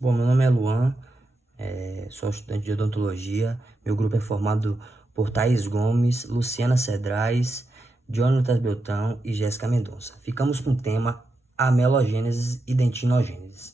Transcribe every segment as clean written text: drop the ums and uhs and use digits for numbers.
Bom, meu nome é Luan, sou estudante de odontologia. Meu grupo é formado por Thaís Gomes, Luciana Cedrais, Jonatas Beltrão e Jéssica Mendonça. Ficamos com o tema amelogênese e dentinogênese.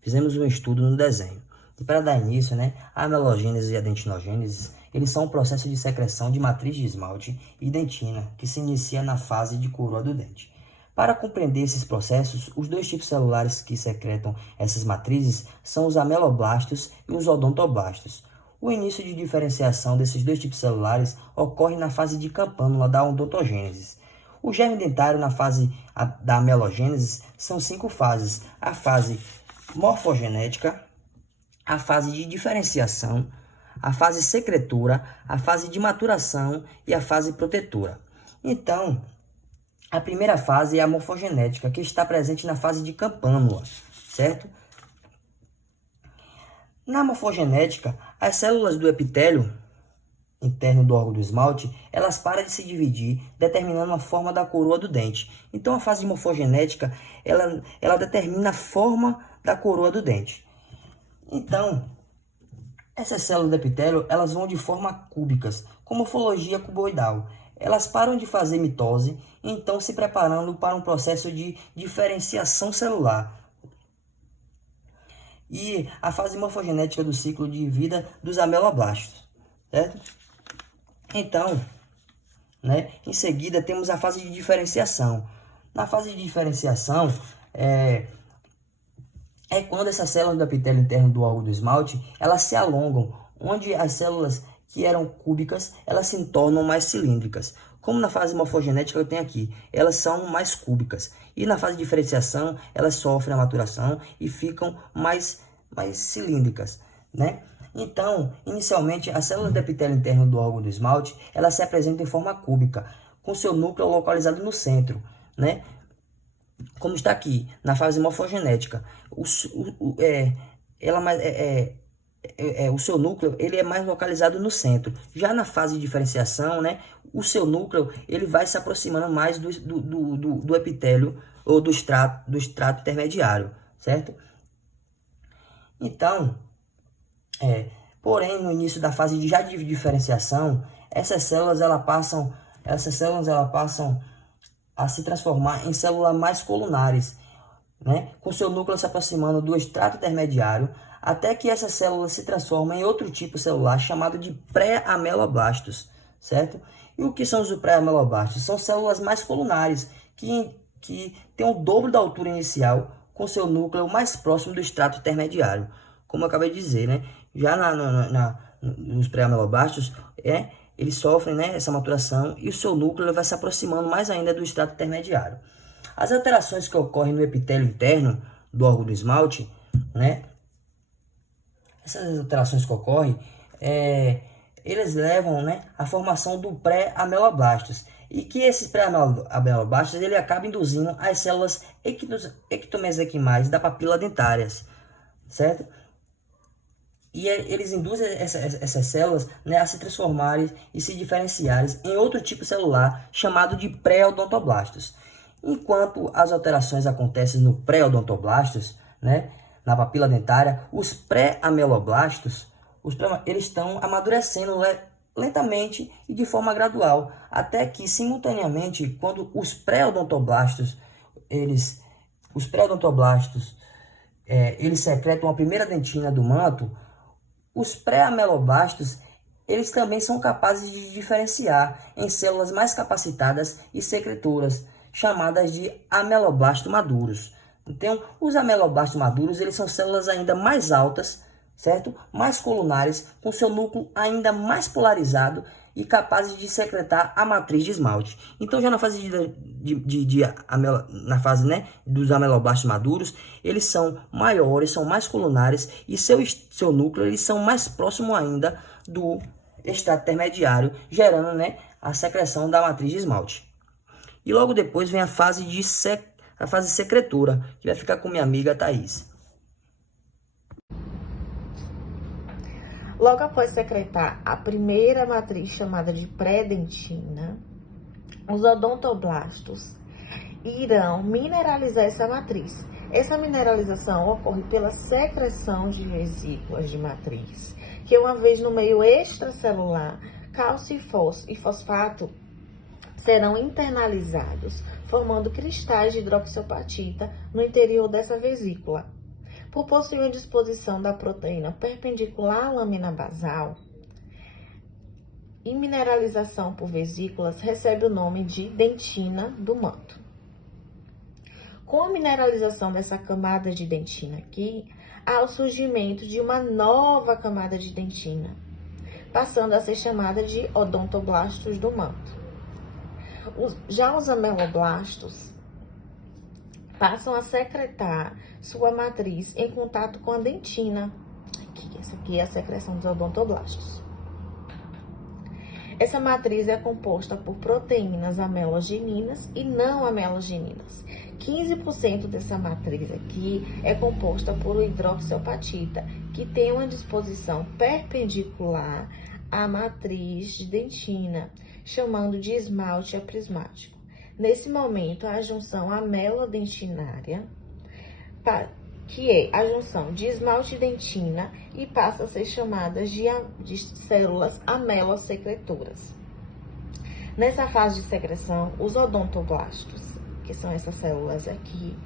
Fizemos um estudo no desenho. E para dar início, a amelogênese e a dentinogênese, eles são um processo de secreção de matriz de esmalte e dentina que se inicia na fase de coroa do dente. Para compreender esses processos, os dois tipos celulares que secretam essas matrizes são os ameloblastos e os odontoblastos. O início de diferenciação desses dois tipos celulares ocorre na fase de campânula da odontogênese. O germe dentário na fase da amelogênese são 5 fases: a fase morfogenética, a fase de diferenciação, a fase secretora, a fase de maturação e a fase protetora. Então, a primeira fase é a morfogenética, que está presente na fase de campânula, certo? Na morfogenética, as células do epitélio interno do órgão do esmalte, elas param de se dividir, determinando a forma da coroa do dente. Então, a fase de morfogenética, ela determina a forma da coroa do dente. Então, essas células do epitélio, elas vão de forma cúbicas, com morfologia cuboidal. Elas param de fazer mitose, então se preparando para um processo de diferenciação celular. E a fase morfogenética do ciclo de vida dos ameloblastos, certo? Então, em seguida temos a fase de diferenciação. Na fase de diferenciação, é quando essas células do epitélio interno do órgão do esmalte, elas se alongam, onde as células que eram cúbicas, elas se tornam mais cilíndricas. Como na fase morfogenética eu tenho aqui, elas são mais cúbicas. E na fase de diferenciação, elas sofrem a maturação e ficam mais cilíndricas, Então, inicialmente, as células do epitélio interno do órgão do esmalte, elas se apresentam em forma cúbica, com seu núcleo localizado no centro, Como está aqui, na fase morfogenética. O seu núcleo ele é mais localizado no centro. Já na fase de diferenciação, o seu núcleo ele vai se aproximando mais do epitélio ou do extrato intermediário, certo? Então, porém, no início da fase de diferenciação, essas células elas passam a se transformar em células mais colunares, com seu núcleo se aproximando do extrato intermediário, até que essas células se transformam em outro tipo celular chamado de pré-ameloblastos, certo? E o que são os pré-ameloblastos? São células mais colunares, que têm o dobro da altura inicial, com seu núcleo mais próximo do extrato intermediário. Como eu acabei de dizer, Já nos pré-ameloblastos, eles sofrem essa maturação e o seu núcleo vai se aproximando mais ainda do extrato intermediário. As alterações que ocorrem no epitélio interno do órgão do esmalte, essas alterações que ocorrem, eles levam à formação do pré-ameloblastos. E que esses pré-ameloblastos ele acaba induzindo as células ectomesenquimais da papila dentárias, certo? E eles induzem essas células a se transformarem e se diferenciarem em outro tipo celular chamado de pré-odontoblastos. Enquanto as alterações acontecem no pré-odontoblastos, na papila dentária, os pré-ameloblastos, eles estão amadurecendo lentamente e de forma gradual, até que simultaneamente, quando os pré-odontoblastos, eles secretam a primeira dentina do manto, os pré-ameloblastos, eles também são capazes de diferenciar em células mais capacitadas e secretoras, chamadas de ameloblastos maduros. Então, os ameloblastos maduros, eles são células ainda mais altas, certo? Mais colunares, com seu núcleo ainda mais polarizado e capazes de secretar a matriz de esmalte. Então, já na fase dos ameloblastos maduros, eles são maiores, são mais colunares e seu núcleo eles são mais próximo ainda do extrato intermediário, gerando a secreção da matriz de esmalte. E logo depois vem a fase secretora, que vai ficar com minha amiga Thaís. Logo após secretar a primeira matriz chamada de pré-dentina, os odontoblastos irão mineralizar essa matriz, Essa mineralização ocorre pela secreção de vesículas de matriz, que uma vez no meio extracelular, cálcio e fosfato serão internalizados, formando cristais de hidroxiapatita no interior dessa vesícula. Por possuir a disposição da proteína perpendicular à lâmina basal, e mineralização por vesículas recebe o nome de dentina do manto. Com a mineralização dessa camada de dentina aqui, há o surgimento de uma nova camada de dentina, passando a ser chamada de odontoblastos do manto. Já os ameloblastos passam a secretar sua matriz em contato com a dentina. Essa aqui é a secreção dos odontoblastos. Essa matriz é composta por proteínas amelogeninas e não amelogeninas. 15% dessa matriz aqui é composta por hidroxiapatita, que tem uma disposição perpendicular à matriz de dentina, chamando de esmalte aprismático. Nesse momento, a junção amelodentinária, que é a junção de esmalte e dentina, e passa a ser chamada de células amelosecretoras. Nessa fase de secreção, os odontoblastos, que são essas células aqui,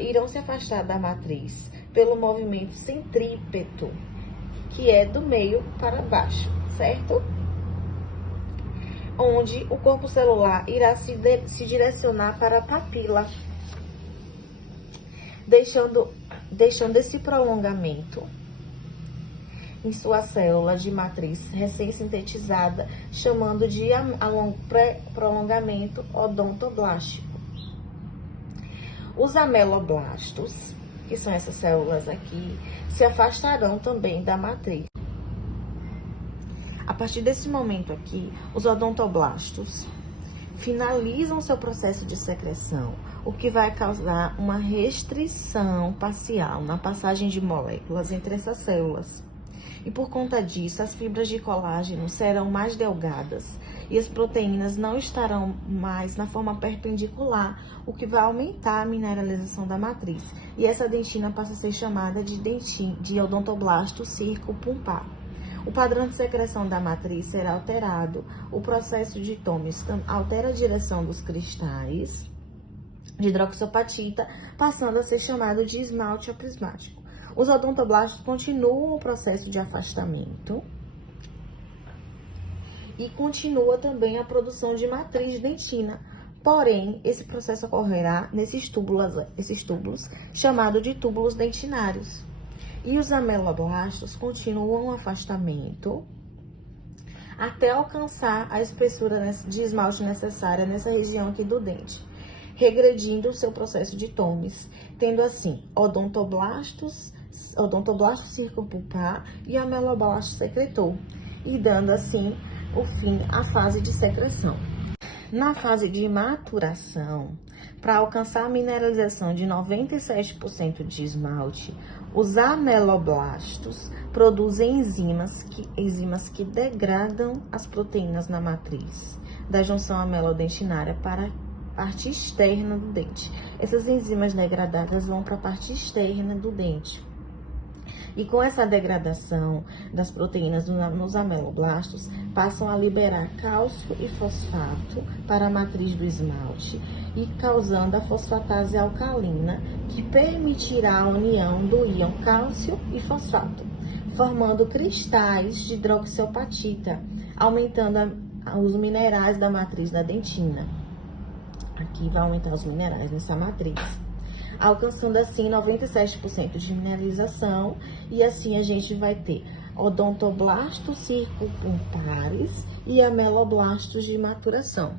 irão se afastar da matriz pelo movimento centrípeto, que é do meio para baixo, certo? Onde o corpo celular irá se direcionar para a papila, deixando esse prolongamento em sua célula de matriz recém-sintetizada, chamando de prolongamento odontoblástico. Os ameloblastos, que são essas células aqui, se afastarão também da matriz. A partir desse momento aqui, os odontoblastos finalizam seu processo de secreção, o que vai causar uma restrição parcial na passagem de moléculas entre essas células. E por conta disso, as fibras de colágeno serão mais delgadas e as proteínas não estarão mais na forma perpendicular, o que vai aumentar a mineralização da matriz. E essa dentina passa a ser chamada de odontoblasto circumpolar. O padrão de secreção da matriz será alterado. O processo de Thomas altera a direção dos cristais de hidroxiapatita, passando a ser chamado de esmalte aprismático. Os odontoblastos continuam o processo de afastamento e continua também a produção de matriz de dentina. Porém, esse processo ocorrerá nesses túbulos chamados de túbulos dentinários. E os ameloblastos continuam o afastamento até alcançar a espessura de esmalte necessária nessa região aqui do dente, regredindo o seu processo de Thomas, tendo assim odontoblasto circumpolar e ameloblasto secretor, e dando assim o fim à fase de secreção. Na fase de maturação, para alcançar a mineralização de 97% de esmalte, os ameloblastos produzem enzimas que degradam as proteínas na matriz da junção amelodentinária para a parte externa do dente. Essas enzimas degradadas vão para a parte externa do dente. E com essa degradação das proteínas nos ameloblastos, passam a liberar cálcio e fosfato para a matriz do esmalte, e causando a fosfatase alcalina, que permitirá a união do íon cálcio e fosfato, formando cristais de hidroxiapatita, aumentando os minerais da matriz da dentina. Aqui vai aumentar os minerais nessa matriz, alcançando assim 97% de mineralização, e assim a gente vai ter odontoblastos circumpolares e ameloblastos de maturação.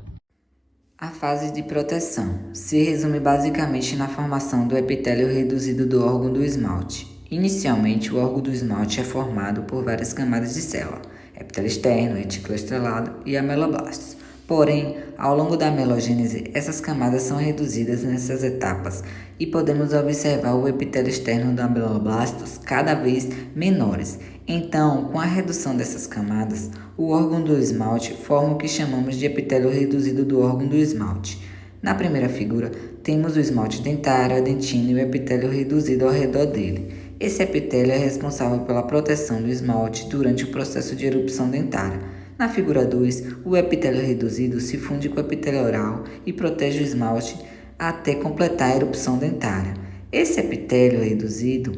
A fase de proteção se resume basicamente na formação do epitélio reduzido do órgão do esmalte. Inicialmente, o órgão do esmalte é formado por várias camadas de célula, epitélio externo, retícula estrelada e ameloblastos. Porém, ao longo da amelogênese, essas camadas são reduzidas nessas etapas e podemos observar o epitélio externo dos ameloblastos cada vez menores. Então, com a redução dessas camadas, o órgão do esmalte forma o que chamamos de epitélio reduzido do órgão do esmalte. Na primeira figura, temos o esmalte dentário, a dentina e o epitélio reduzido ao redor dele. Esse epitélio é responsável pela proteção do esmalte durante o processo de erupção dentária. Na figura 2, o epitélio reduzido se funde com o epitélio oral e protege o esmalte até completar a erupção dentária. Esse epitélio reduzido,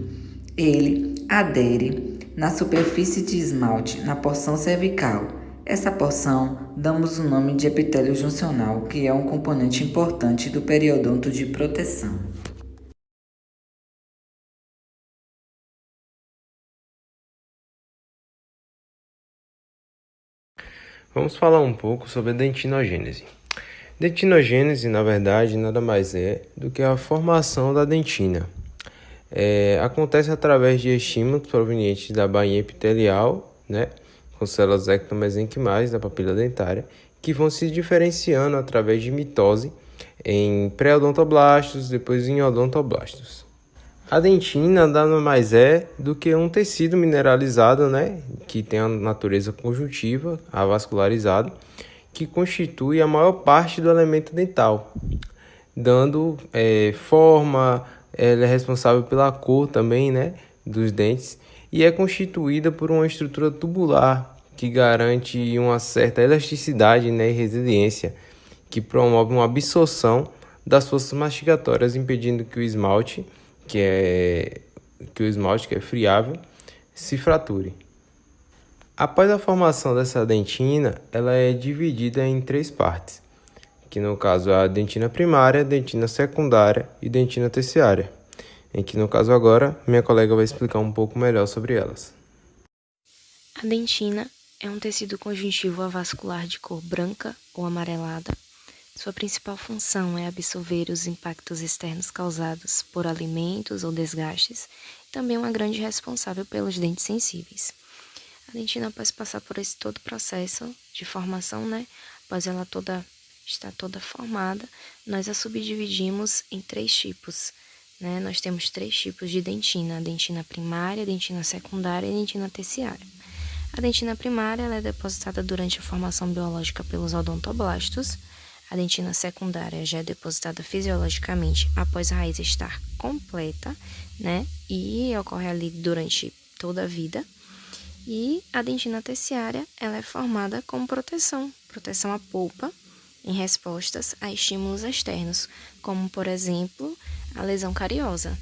ele adere na superfície de esmalte na porção cervical. Essa porção damos o nome de epitélio juncional, que é um componente importante do periodonto de proteção. Vamos falar um pouco sobre a dentinogênese. Dentinogênese, na verdade, nada mais é do que a formação da dentina. Acontece através de estímulos provenientes da bainha epitelial, com células ectomesenquimais da papila dentária, que vão se diferenciando através de mitose em pré-odontoblastos, depois em odontoblastos. A dentina nada mais é do que um tecido mineralizado, que tem a natureza conjuntiva, avascularizado, que constitui a maior parte do elemento dental, dando forma. Ela é responsável pela cor também, dos dentes, e é constituída por uma estrutura tubular que garante uma certa elasticidade, e resiliência, que promove uma absorção das forças mastigatórias, impedindo que o esmalte, que é friável, se frature. Após a formação dessa dentina, ela é dividida em 3 partes, que no caso é a dentina primária, dentina secundária e dentina terciária, em que no caso agora minha colega vai explicar um pouco melhor sobre elas. A dentina é um tecido conjuntivo avascular de cor branca ou amarelada. Sua principal função é absorver os impactos externos causados por alimentos ou desgastes, e também é uma grande responsável pelos dentes sensíveis. A dentina, após passar por esse todo processo de formação, após ela estar toda formada, nós a subdividimos em 3 tipos. Nós temos 3 tipos de dentina: a dentina primária, a dentina secundária e a dentina terciária. A dentina primária ela é depositada durante a formação biológica pelos odontoblastos. A dentina secundária já é depositada fisiologicamente após a raiz estar completa, e ocorre ali durante toda a vida. E a dentina terciária, ela é formada como proteção à polpa, em respostas a estímulos externos, como, por exemplo, a lesão cariosa,